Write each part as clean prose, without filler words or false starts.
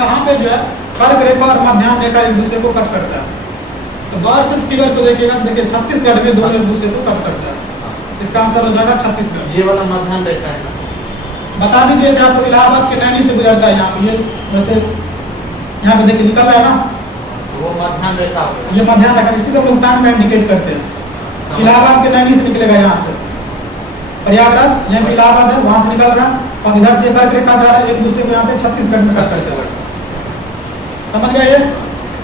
कहाँ पे जो है कर्क रेखा और मध्याह्न रेखा एक दूसरे को कट करता है। तो गौर से फिगर को देखिएगा, देखिए छत्तीसगढ़ में दोनों एक दूसरे को कट करता है। इसका आंसर हो जाएगा छत्तीसगढ़। ये वाला मध्याह्न रेखा है ना? बता दीजिए कि आपको इलाहाबाद के नैनी से गुजरता है यहाँ पे, ये वैसे यहाँ पे देखिए निकल रहा है ना, वो मध्याह्न रेखा हो गया। ये मध्याह्न रेखा, इसी से हम लोग टाइम में इंडिकेट करते हैं। इलाहाबाद के नैनी से निकलेगा यहाँ से प्रयागराज, यहाँ पे इलाहाबाद है, वहां से निकल रहा और इधर से कर्क रेखा जा रहा है एक दूसरे को यहाँ पे छत्तीसगढ़ में कट करते हैं। समझ गए ये?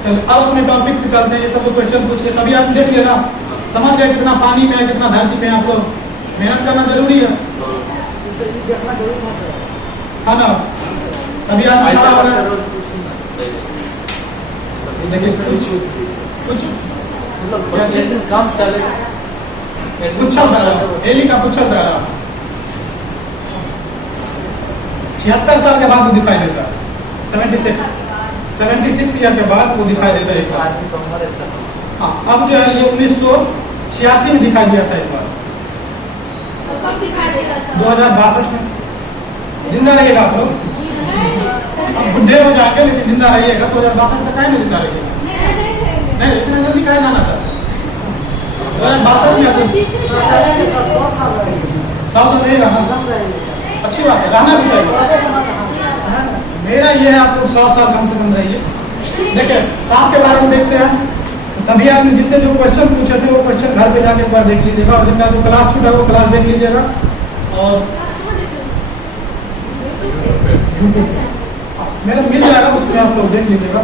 चलो अब अपने टॉपिक पे चलते हैं। ये सब क्वेश्चन पूछ के सभी आप देखिए ना, समझ गए कितना पानी में है कितना धरती में। आप लोग मेहनत करना जरूरी है ना? सभी आप देखिए कुछ काम चलेगा, पुच्छल रहा डेली का पुच्छल रहा 76 साल के बाद वो दिखाई देता है। 76 ईयर के बाद वो दिखाई देता है एक बार। हाँ, अब जो है ये 1986 में दिखाई दिया था एक बार, 2062 में। जिंदा रहिएगा आप लोग, बुढ़े हो जाएंगे लेकिन जिंदा रहिएगा। 2062 तक नहीं जिंदा रहिएगा, नहीं इतना जल्दी कहीं जाना चाहते 2062 में 100 साल नहीं रहना, अच्छी बात है, रहना भी चाहिए। मेरा ये है आप लोग 100 साल कम से कम रहिए। देखिए सांप के बारे में देखते हैं। तो सभी आदमी जिससे जो क्वेश्चन पूछे थे वो क्वेश्चन घर पे जाके एक बार देख लीजिएगा, और जिनका जो क्लास छूटा है वो क्लास देख लीजिएगा। और मेरा मिल जाएगा, उसमें आप लोग देख लीजिएगा।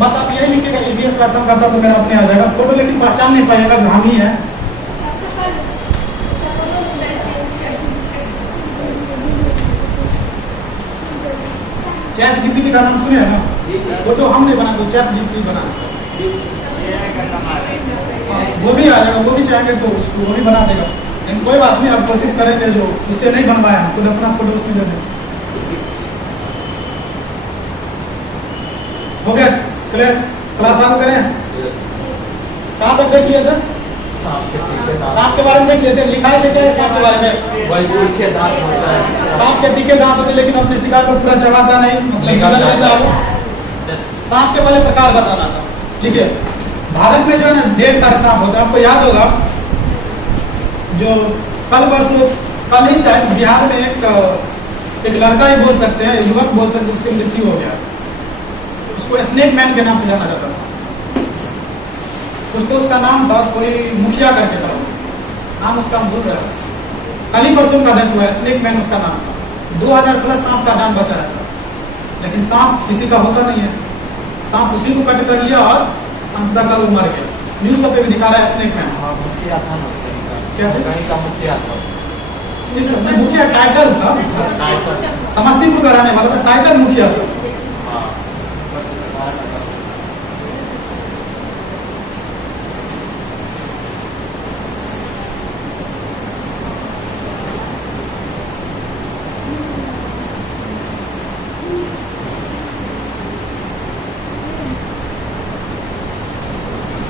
बस आप यही लिखिएगा EVS राशन का सब तो मेरा अपने आ जाएगा। फोटो लेकिन पहचान नहीं पाएगा जो हम ही है। चैट जीपीटी का नाम सुने है ना? वो तो हमने बना, तो चैट जीपीटी बना, वो भी आ जाएगा। वो भी चाहेंगे तो उसको वो भी बना देगा, लेकिन कोई बात नहीं, आप कोशिश करेंगे जो उससे नहीं बन पाया खुद अपना फोटो उसमें दे दें। हो गया क्लियर? क्लास चालू करें? कहाँ तक देख लिए थे? सांप के बारे में देख लेते हैं। लिखाई थे क्या सांप के बारे में? सांप के तीखे दांत होते लेकिन अपने शिकार को पूरा चबाता नहीं, सांप के पहले प्रकार बताना था। लिखिए, भारत में जो है ना ढेर सारे सांप होते हैं। आपको याद होगा जो कल ही शायद बिहार में एक लड़का ही बोल सकते हैं, युवक बोल सकते, उसकी मृत्यु हो गया। उसको स्नेक मैन के नाम से जाना जाता था। उसको उसका नाम था कोई मुखिया करके था, नाम उसका भूल रहा है। कल ही परसों का डेथ हुआ है, स्नेक मैन उसका नाम था। 2000 प्लस सांप का जान बचाया था, लेकिन सांप किसी का होता नहीं है। सांप उसी को कट कर लिया और अंततः कल वो मर गया। न्यूज पे भी दिखा रहा है स्नेक मैन। मुखिया था ना, क्या कहीं का मुखिया था, मुखिया टाइटल था, समस्तीपुर का रहने वाला था, टाइटल मुखिया था।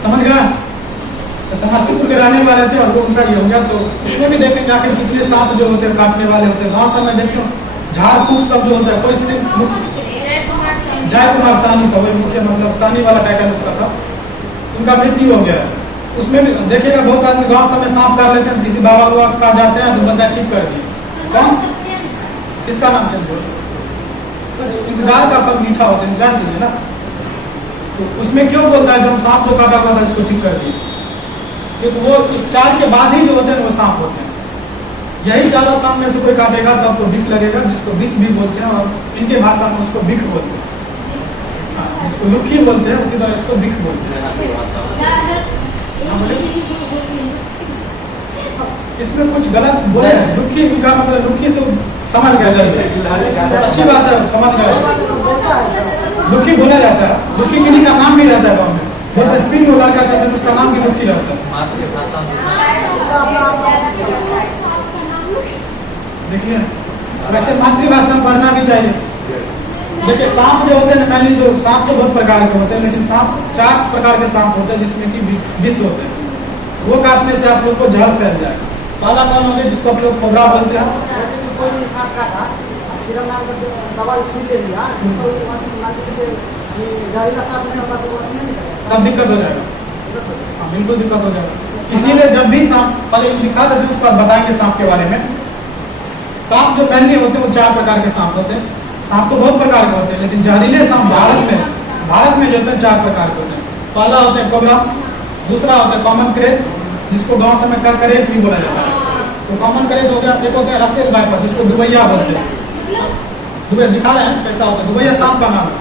समझ गया? तो समस्तीपुर के रहने वाले थे और वो उनका ये हो गया। तो उसमें भी देखेंगे आखिर कितने सांप जो होते हैं काटने वाले होते हैं। गाँव सब में देखते हो झाड़ फूक सब जो होता है। कोई जय कुमार सानी था, वही मुख्य मतलब सानी वाला टाइटल उसका था। उनका मृत्यु हो गया। उसमें भी देखिएगा बहुत आदमी गाँव सब में सांप कर लेते हैं, किसी बाबा बाबा का जाते हैं तो बंदा ठीक कर दिए। कौन किसका नाम चंद्र? इंतजार का फल मीठा होता है, इंतजार कीजिए ना। तो उसमें क्यों बोलता है जब सांप जो काटा हुआ था इसको ठीक कर दिए? क्योंकि वो इस 4 के बाद ही जो होते हैं वो सांप होते हैं। यही चारों सांप में से कोई काटेगा तो आपको बिख लगेगा, जिसको विष भी बोलते हैं, और इनके भाषा में उसको बिख बोलते हैं। हाँ, जिसको लुखी बोलते हैं उसी तरह इसको बिख बोलते हैं। इसमें कुछ गलत बोले, लुखी का मतलब लुखी से समझ गया, अच्छी बात है, समझ गए। लुखी बोला जाता है, लुखी किन्हीं का नाम भी रहता है गाँव में। बहुत स्पिन वो लड़का चाहते हैं उसका नाम भी लुखी रहता है। देखिए वैसे मातृभाषा में पढ़ना भी चाहिए। देखिए सांप जो होते हैं पहले जो सांप तो बहुत प्रकार के होते हैं, लेकिन सांप 4 प्रकार के सांप होते हैं जिसमें कि विष होते हैं। वो काटने से आप लोग को जहर फैल जाएगा। पहला कौन हो गया जिसको आप लोग कोबरा बोलते हैं? कोई सांप काटा सिरम नाम का दवाई सुई दे दिया जहरीला सांप नहीं होता तो वो नहीं निकलेगा। तब दिक्कत हो जाएगा। हाँ बिल्कुल दिक्कत हो जाएगा। इसीलिए जब भी सांप पहले लिखा देते हैं, उसको बताएंगे सांप के बारे में। सांप जो मेनली होते हैं वो 4 प्रकार के सांप होते हैं। सांप तो बहुत प्रकार के होते हैं, लेकिन जहरीले सांप भारत में जो होते हैं 4 प्रकार के होते हैं। पहला होता है कोबरा, दूसरा होता है कॉमन क्रेट, जिसको गांव समय करकरेट भी बोला जाता है। तो कॉमन क्रेट हो गया। एक होता है रसेल वाइपर, जिसको दुबैया बोलते हैं। दुबैया दिखा रहे हैं कैसा होता है, दुबैया सांप का नाम है।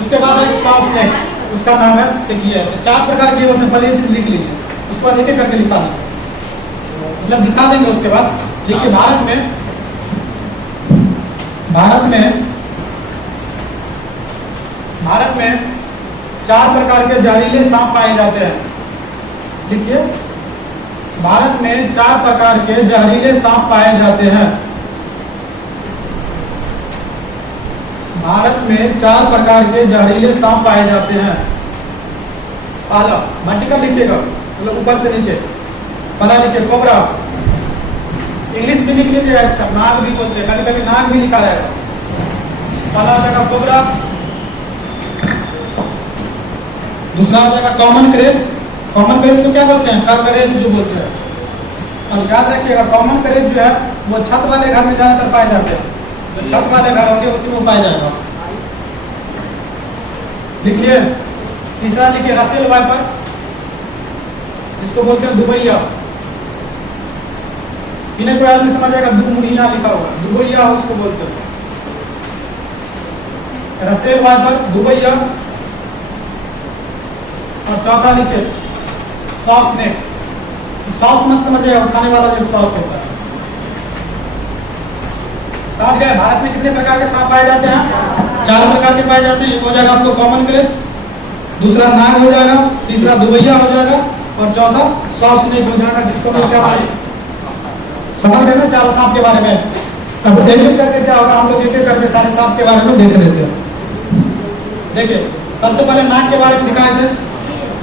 उसके बाद एक स्पाउस स्नेक, उसका नाम है टिकिया। 4 प्रकार के होते हैं, पहले चीज लिख लीजिए, उसके बाद एक एक करके लिखा देंगे, मतलब दिखा देंगे। उसके बाद देखिए भारत में 4 प्रकार के जहरीले सांप पाए जाते हैं। लिखिए, भारत में 4 प्रकार के जहरीले सांप पाए जाते हैं। भारत में 4 प्रकार के जहरीले सांप पाए जाते हैं। पहला वर्टिकल लिखिएगा, मतलब ऊपर से नीचे। पहला लिखिए कोबरा, इंग्लिश भी लिख लीजिएगा, इसका नाग भी बोलते हैं, कभी कभी नाग भी लिखा रहेगा। पहला हो जाएगा कोबरा, दूसरा हो जाएगा कॉमन क्रेट। कॉमन क्रेट को क्या बोलते हैं? करकरेट जो बोलते हैं। और याद रखिएगा कॉमन क्रेट जो है वो छत वाले घर में ज्यादातर पाए जाते हैं। तो छत वाले घर होंगे उसी में पाया जाएगा। लिख लिए। तीसरा लिखिए रसेल वाइपर, जिसको बोलते हैं दुबैया। इन्हें कोई आदमी समझ आएगा, दुमुहिया लिखा हुआ, दुबैया उसको बोलते हैं। रसेल वाइपर, दुबैया। और चौथा लिखिए सॉस नेक। सॉस मत समझिएगा, खाने वाला जो सॉस होता है। समझ गए? भारत में कितने प्रकार के सांप पाए जाते हैं? 4 प्रकार के पाए जाते हैं। एक हो जाएगा आपको कॉमन क्रेट, दूसरा नाग हो जाएगा, तीसरा दुबैया हो जाएगा, और चौथा सॉस नेक हो जाएगा, जिसको लोग क्या बोलते हैं। समझ गए ना 4 सांप के बारे में? अब एक करके क्या होगा, हम लोग एक एक करके सारे सांप के बारे में देख लेते हैं। देखिए, सबसे पहले नाग के बारे में दिखाए थे।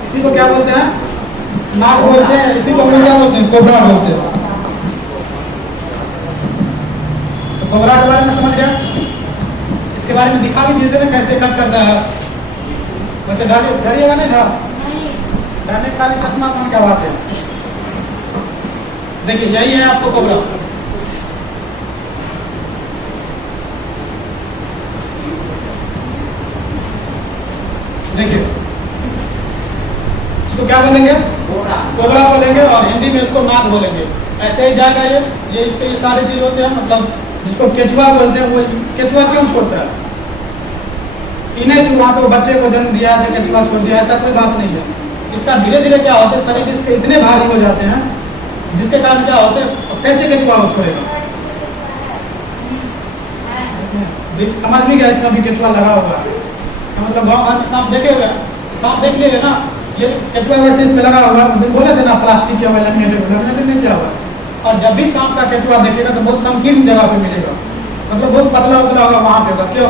इसी को क्या बोलते हैं? नाग बोलते हैं। इसी को हम लोग क्या बोलते हैं? कोबरा बोलते हैं। तो कोबरा के बारे में समझ गया। इसके बारे में दिखा भी दिए थे ना कैसे कट करता है। वैसे डरिएगा नहीं ना, डरने का चश्मा कौन क्या बात है। देखिए यही है आपको कोबरा। देखिए इसको क्या बोलेंगे? कोबरा बोलेंगे, और हिंदी में इसको नाग बोलेंगे। ऐसे ही जाएगा ये इसके ये सारे चीज होते हैं। मतलब जिसको केचुआ बोलते हैं, वो केचुआ क्यों छोड़ता है? इन्हें जो वहाँ पे बच्चे को जन्म दिया है केचुआ छोड़ दिया, ऐसा कोई बात नहीं है। इसका धीरे धीरे क्या होता है, शरीर इसके इतने भारी हो जाते हैं, जिसके कारण क्या होते हैं, कैसे केचुआ वो छोड़ेगा? समझ में गया? इसमें भी केचुआ लगा हुआ है। इसका मतलब गाँव घर में सांप देखे हुए, सांप देख लिए ना, ये केचुआ वैसे इसमें लगा हुआ है। बोले थे ना प्लास्टिक या लेमिनेटेड नहीं किया हुआ। और जब भी सांप का केचुआ देखेगा तो बहुत संकीर्ण जगह पे मिलेगा, मतलब बहुत पतला उतला होगा वहां पे होगा। क्यों?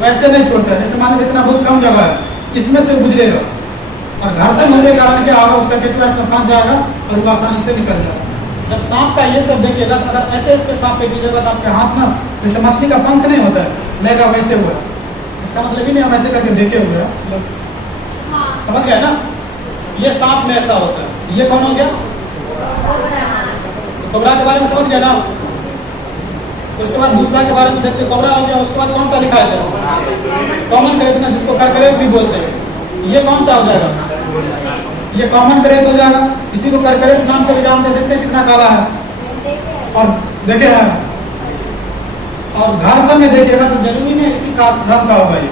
वैसे नहीं छोड़ता है, जैसे मान लीजिए इतना बहुत कम जगह है, इसमें से गुजरेगा, और घर्षण होने के कारण क्या होगा, उसका केचुआ इसमें फंस जाएगा और वो आसानी से निकल जाएगा। जब सांप का ये सब देखिएगा, तो अगर ऐसे इस पे सांप पे कीजिएगा तो आपके हाथ ना, जैसे मछली का पंख नहीं होता है लेगा, वैसे हुआ। इसका मतलब ही नहीं हम ऐसे करके देखे हुए हैं। समझ गया ना? ये सांप में ऐसा होता है। ये कौन हो गया? कोबरा के बारे में समझ गया ना? उसके बाद दूसरा के बारे में देखते, कोबरा हो गया। उसके बाद कौन सा लिखा है? कॉमन क्रेट ना, जिसको करकरेट भी बोलते हैं। ये कौन सा हो जाएगा? ये कॉमन क्रेट हो जाएगा। इसी को करकरेट नाम से भी जानते हैं। देखते कितना काला है, और देखे है, और घर सब में देखिएगा तो जरूरी नहीं इसी का रंग का होगा। ये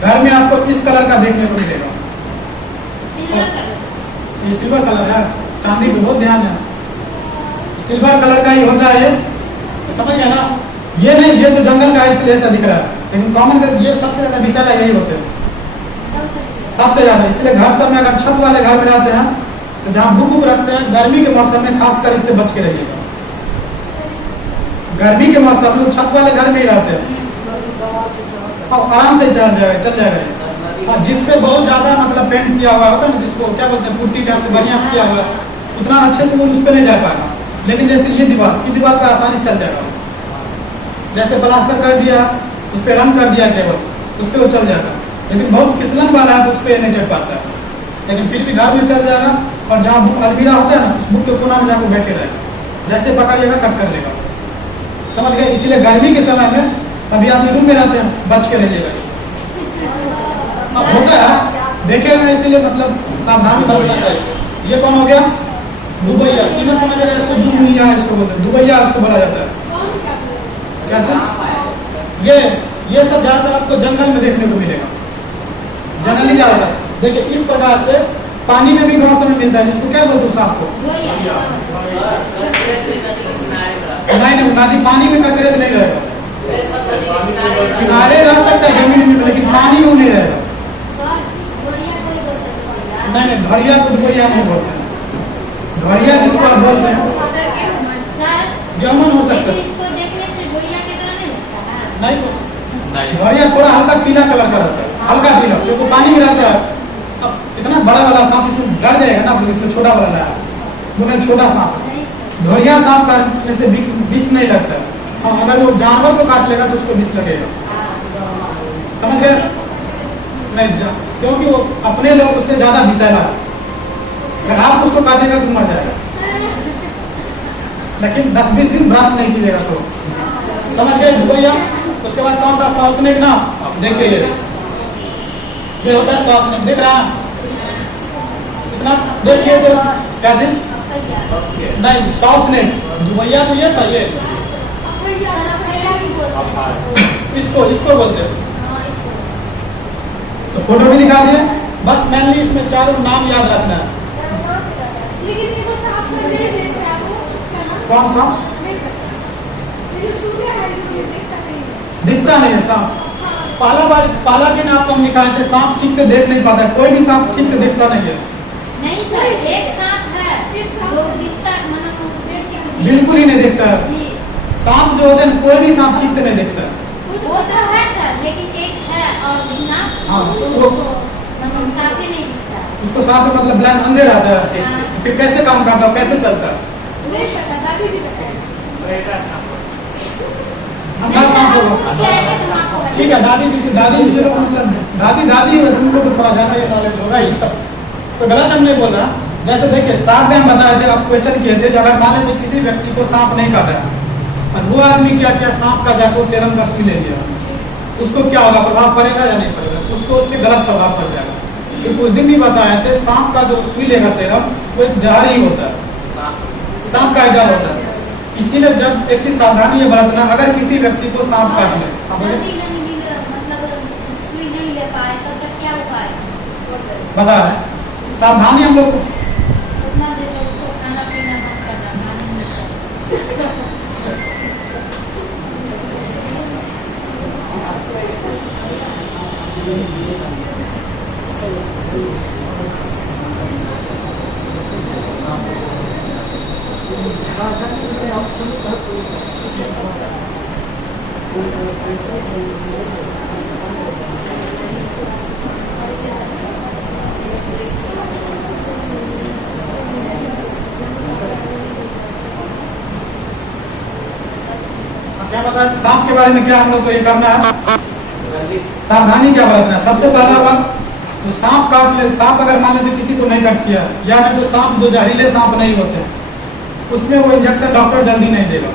घर में आपको इस कलर का देखने को मिलेगा। ये सिल्वर कलर है, चांदी पे बहुत ध्यान है। सिल्वर कलर का ही होता है ये, समझ गया ना? ये नहीं, ये तो जंगल का है इसलिए ऐसा दिख रहा है, लेकिन कॉमन क्रेट ये सबसे ज्यादा विषैला यही होते हैं, सबसे ज्यादा। इसलिए घर सब में अगर छत वाले घर में रहते हैं तो जहाँ भूख भूख रखते हैं, गर्मी के मौसम में खासकर इससे बच के रहिएगा। गर्मी के मौसम में छत वाले घर में ही रहते हैं, और आराम से चल जाएगा। और जिसपे बहुत ज्यादा मतलब पेंट किया हुआ होता है ना, जिसको क्या बोलते हैं पुट्टी टाइप से बढ़िया से किया हुआ है, उतना अच्छे से वो उस पर नहीं जा पाएगा। लेकिन जैसे ये दीवार पर आसानी से चल जाएगा। जैसे प्लास्टर कर दिया, उस पर रंग कर दिया केवल, उस पर वो चल जाएगा। लेकिन बहुत फिसलन वाला है तो उस पर नहीं चढ़ पाता है, लेकिन फिर भी घर में चल जाएगा। और जहाँ बुक अलमीरा होता है ना, उस बुक के कोना में जाकर बैठे रहेगा, जैसे पकड़िएगा कट कर लेगा। समझ गए? इसीलिए गर्मी के समय में सभी आदमी रूम में रहते हैं, बच के रहिएगा। अब होता है देखे हुए, इसीलिए मतलब सावधानी बरतना चाहिए। ये कौन हो गया? दुबैया। कीमत समझ रहे हैं इसको? दुबैया इसको बोलते हैं, दुबैया इसको बोला जाता है। क्या चीज? ये सब ज्यादातर आपको जंगल में देखने को मिलेगा, जंगली ज्यादा। देखिए इस प्रकार से पानी में भी गांव समय मिलता है, जिसको क्या बोलते हैं सांप को? नहीं, नदी पानी में ककड़े नहीं रहेगा, किनारे रह सकता है जमीन में, लेकिन पानी में नहीं रहेगा। नहीं, घड़िया को दुबैया नहीं बोलते हैं। घड़िया जिसको आप बोलते हैं गेहूं हो सकता है। नहीं, घड़िया थोड़ा हल्का पीला कलर का रहता है, हल्का पीला, क्योंकि पानी में रहता है। अब इतना बड़ा वाला सांप इसमें डर जाएगा ना, इसमें छोटा वाला लाया, उन्हें छोटा सांप। घड़िया सांप काटने से विष नहीं लगता है। हाँ, अगर वो जानवर को काट लेगा तो उसको विष लगेगा। समझ गए? नहीं, क्योंकि वो अपने लोग उससे ज्यादा विषैला है। अगर आप उसको काटेगा तो मर जाएगा, लेकिन 10-20 दिन ब्रश नहीं कीजिएगा तो। समझ गए भैया? उसके बाद कौन था? सॉसनेक ना। देखिए ये होता है सॉसनेक, देख रहा है इतना? देखिए तो क्या चीज? नहीं, सॉसनेक। भैया तो ये था, ये इसको बोलते हैं। तो फोटो भी दिखा दिए, बस मेनली इसमें चारों नाम याद रखना है। कौन सा? दिखता नहीं है सांप। पहला दिन आपको हम दिखाए थे, सांप ठीक से देख नहीं पाता है, कोई भी सांप ठीक से दिखता नहीं है। नहीं सर, एक सांप है जो दिखता, मतलब बिल्कुल ही नहीं दिखता है। सांप जो होते हैं कोई भी सांप ठीक से नहीं दिखता है। वो तो है सर, लेकिन एक है और दिखना, हाँ, वो मतलब सांप ही नहीं दिखता। उसको सांप मतलब ब्लैंक अंधेरा आता है, फिर कैसे काम करता है, कैसे चलता है? अंधा सांप होगा। ठीक है, दादी जी से दादी उनको तो थोड़ा ज्यादा ये नॉलेज होगा, ये सब तो गलत हम नहीं बोल रहा। जैसे देखिए सांप में हम बताया थे, आप क्वेश्चन किए थे, अगर मान लीजिए किसी व्यक्ति को सांप नहीं काटा है और वो आदमी क्या किया, सांप का जाकर सेरम का सुई ले लिया, उसको क्या होगा? प्रभाव पड़ेगा या नहीं पड़ेगा? उसको उस पर गलत प्रभाव पड़ जाएगा। तो कुछ दिन भी बताए थे, सांप का जो सुई लेगा सेरम वो एक जहर ही होता है, सांप का जहर होता है। इसीलिए जब एक चीज सावधानी है बरतना, अगर किसी व्यक्ति को सांप काट ले, बता रहे हैं सावधानी हम लोग क्या बता, सांप के बारे में क्या हम लोग को ये करना है, सावधानी क्या बरतना है। सबसे पहला बात तो सांप काट ले, सांप अगर मान लीजिए किसी को नहीं काटती है, या नहीं तो सांप जो जहरीले सांप नहीं होते उसमें वो इंजेक्शन डॉक्टर जल्दी नहीं देगा।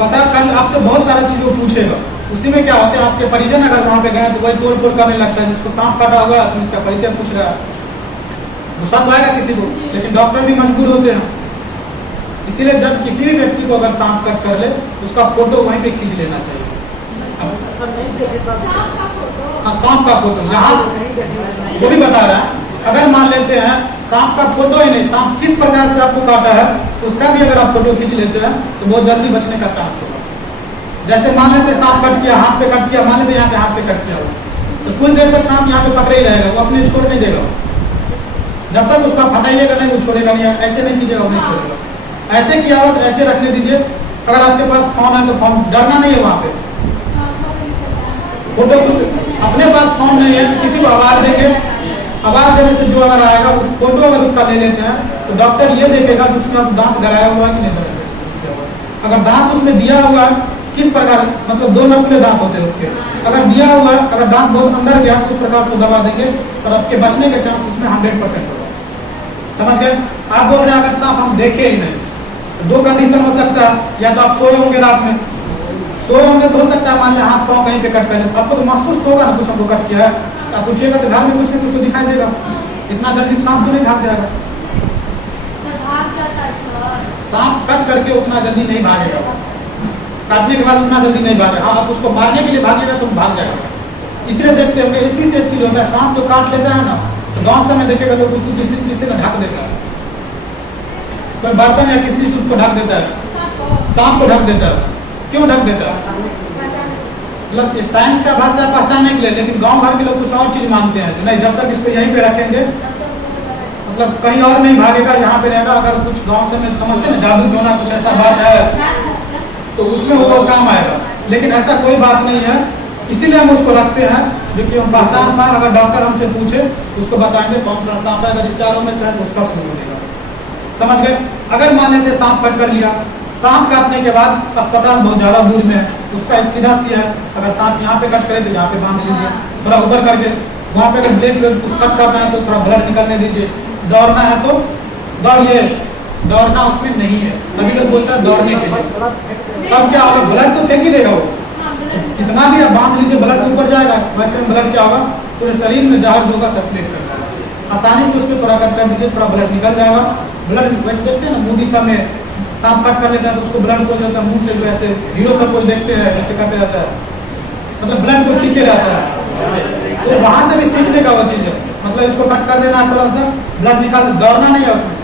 पता कर आपसे बहुत सारा चीज वो पूछेगा, उसी में क्या होता है, आपके परिजन अगर वहाँ पे गए तो वही तोड़ फोड़ करने लगता है, जिसको सांप काटा हुआ तो उसका परिचय पूछ रहा है, गुस्सा तो आएगा किसी को, लेकिन डॉक्टर भी मजबूर होते हैं। इसीलिए जब किसी भी व्यक्ति को अगर सांप कट कर ले, उसका फोटो वहीं पे खींच लेना चाहिए। हाँ, सांप का फोटो यहाँ वो भी बता रहा है। अगर मान लेते हैं सांप का फोटो ही नहीं, सांप किस प्रकार से आपको काटा है उसका भी अगर आप फोटो खींच लेते हैं तो बहुत जल्दी बचने का चांस होगा। जैसे मान लेते हैं सांप कट किया, हाथ पे कट किया, मान लेते यहाँ पे हाथ पे कट किया तो कुछ देर तक सांप यहाँ पे पकड़े ही रहेगा, वो अपने छोड़ नहीं देगा। जब तक उसका फटाइएगा नहीं वो छोड़ेगा नहीं, ऐसे नहीं कीजिएगा वो नहीं छोड़ेगा। ऐसे किया हो तो ऐसे रखने दीजिए। अगर आपके पास फोन है तो फोन, डरना नहीं है वहाँ पे, फोटो अपने पास फोन नहीं है तो किसी को आवाज देंगे, आवाज देने से जो अगर आएगा उस फोटो अगर उसका ले लेते हैं तो डॉक्टर ये देखेगा कि उसमें अब दांत गड़ाया हुआ है कि नहीं गड़ाया हुआ है। अगर दांत उसमें दिया हुआ है किस प्रकार, मतलब 2 नकुले दांत होते हैं उसके, अगर दिया हुआ है, अगर दांत बहुत अंदर गया तो उस प्रकार से दबा देंगे और आपके बचने के चांस उसमें 100% होगा। समझ गए? आप बोल रहे हैं अगर सांप हम देखे ही नहीं तो 2 कंडीशन हो सकता है, या तो आप सोए होंगे रात में, सोए होंगे तो हो सकता है मान लिया हाथ पाँव कहीं पे कट कर, आपको तो महसूस तो होगा ना कुछ हमको कट किया है, आप उठिएगा तो घर में कुछ न कुछ तो दिखाई देगा, इतना जल्दी सांप तो नहीं भाग जाएगा। सर भाग जाता है सर। सांप कट करके उतना जल्दी नहीं भागेगा, काटने के बाद उतना जल्दी नहीं भागेगा। हाँ, आप उसको मारने के लिए भागेगा तो भाग जाएगा। इसलिए देखते होंगे इसी से एक चीज होता है, सांप जो काट लेता है ना तो गाँव में देखेगा लोग उसको किसी चीज से ढक देता है, कोई बर्तन या किसी चीज से उसको ढक देता है, सांप को ढक देता है। क्यों ढक देता है? मतलब साइंस का भाषा पहचानने के लिए, लेकिन गांव भर के लोग कुछ और चीज मानते हैं, नहीं जब तक इसको यहीं पे रखेंगे मतलब कहीं और नहीं भागेगा, यहाँ पे रहेगा। अगर कुछ गांव से में समझते ना जादू टोना कुछ ऐसा बात है तो उसमें वो काम आएगा, लेकिन ऐसा कोई बात नहीं है। इसीलिए हम उसको रखते हैं क्योंकि हम पहचान पाए। अगर डॉक्टर हमसे पूछे उसको बताएंगे कौन सा सांप है, अगर इस चारों में से है तो उसका शुरू होगा। समझ गए? अगर मान लेते सांप कट कर लिया, सांप काटने के बाद अस्पताल बहुत ज्यादा दूर में है, उसका एक सीधा सी है, अगर सांप यहाँ पे कट करे तो यहाँ पे बांध लीजिए, थोड़ा ऊपर करके वहाँ पे अगर ब्लेड कुछ कट करना है तो थोड़ा ब्लड निकलने दीजिए। दौड़ना है तो दौड़िए, दौड़ना उसमें नहीं है। सभी लोग बोलते हैं दौड़ने के लिए, तब क्या होगा? ब्लड तो फेंक ही देगा वो, कितना भी आप बांध लीजिए ब्लड ऊपर जाएगा। वैसे में ब्लड क्या होगा? पूरे शरीर में जहर जो होगा सर्कुलेट कर जाएगा। आसानी से उसमें थोड़ा कट कर दीजिए, थोड़ा ब्लड निकल जाएगा। ब्लड वैसे देखते हैं ना मूवी सब में सांप कट कर लेता है तो उसको ब्लड को जाता है मुंह से, जो ऐसे हीरो सब को देखते हैं ऐसे करते रहता है, मतलब ब्लड को खींचे रहता है। तो वहां से भी सीखने का वो चीज है, मतलब इसको कट कर देना, थोड़ा सा ब्लड निकाल, दौड़ना नहीं है उसमें,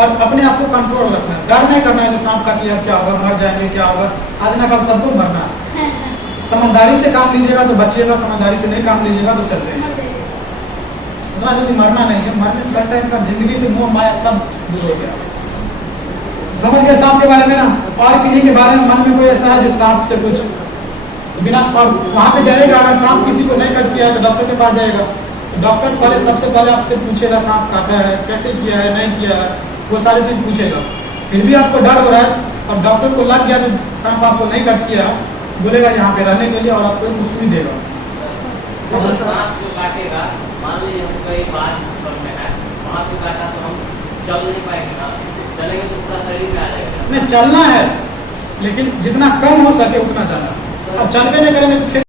और अपने आप को कंट्रोल रखना है। डर नहीं करना है जो सांप काट लिया क्या होगा, मर जाएंगे क्या होगा, आज ना कल सबको मरना है। समझदारी से काम लीजिएगा तो बचिएगा, समझदारी से नहीं काम लीजिएगा तो चल जाएगा। इतना जल्दी मरना नहीं है, मरने से लगता है इनका जिंदगी से मोह माया सब दूर हो गया। समझ गए सांप के बारे में ना? और किन्हीं के बारे में मन में कोई ऐसा है जो सांप से कुछ बिना, और वहां पे जाएगा अगर सांप किसी को नहीं कट किया है तो डॉक्टर के पास जाएगा, तो डॉक्टर पहले सबसे पहले आपसे पूछेगा सांप काटा है, कैसे किया है, नहीं किया है, वो सारी चीज पूछेगा। फिर भी आपको डर हो रहा है और डॉक्टर को लग गया जो सांप आपको नहीं कट किया, बोलेगा यहाँ पे रहने के लिए और आपको कुछ भी देगा। सांप जो काटेगा, मान लीजिए हम कहीं बाहर में है, वहाँ पे काटा तो हम चल नहीं पाएंगे ना, चलेंगे तो पूरा शरीर में आ जाएगा। नहीं, चलना है लेकिन जितना कम हो सके उतना चलना। अब चलने नहीं करेंगे तो